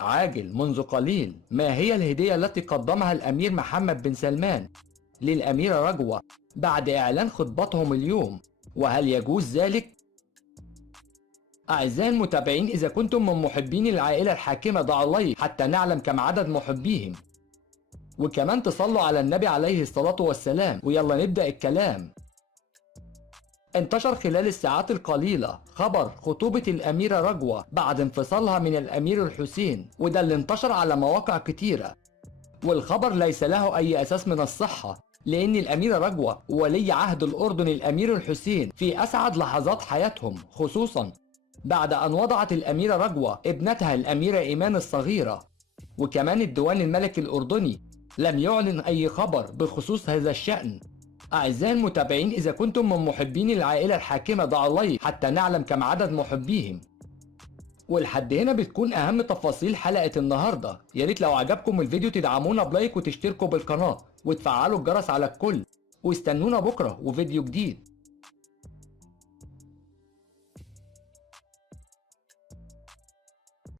عاجل منذ قليل، ما هي الهدية التي قدمها الأمير محمد بن سلمان للأميرة رجوة بعد إعلان خطبتهم اليوم؟ وهل يجوز ذلك؟ أعزائي المتابعين، إذا كنتم من محبين العائلة الحاكمة ضعوا لايك حتى نعلم كم عدد محبيهم، وكمان تصلوا على النبي عليه الصلاة والسلام. ويلا نبدأ الكلام. انتشر خلال الساعات القليلة خبر خطوبة الأميرة رجوة بعد انفصالها من الأمير الحسين، وده اللي انتشر على مواقع كتيرة، والخبر ليس له أي أساس من الصحة، لأن الأميرة رجوة وولي عهد الأردن الأمير الحسين في أسعد لحظات حياتهم، خصوصا بعد أن وضعت الأميرة رجوة ابنتها الأميرة إيمان الصغيرة. وكمان الديوان الملكي الأردني لم يعلن أي خبر بخصوص هذا الشأن. أعزائي المتابعين، إذا كنتم من محبين العائلة الحاكمة ضعوا لايك حتى نعلم كم عدد محبيهم. ولحد هنا بتكون أهم تفاصيل حلقة النهاردة. ياريت لو عجبكم الفيديو تدعمونا بلايك وتشتركوا بالقناة وتفعلوا الجرس على الكل، واستنونا بكرة وفيديو جديد.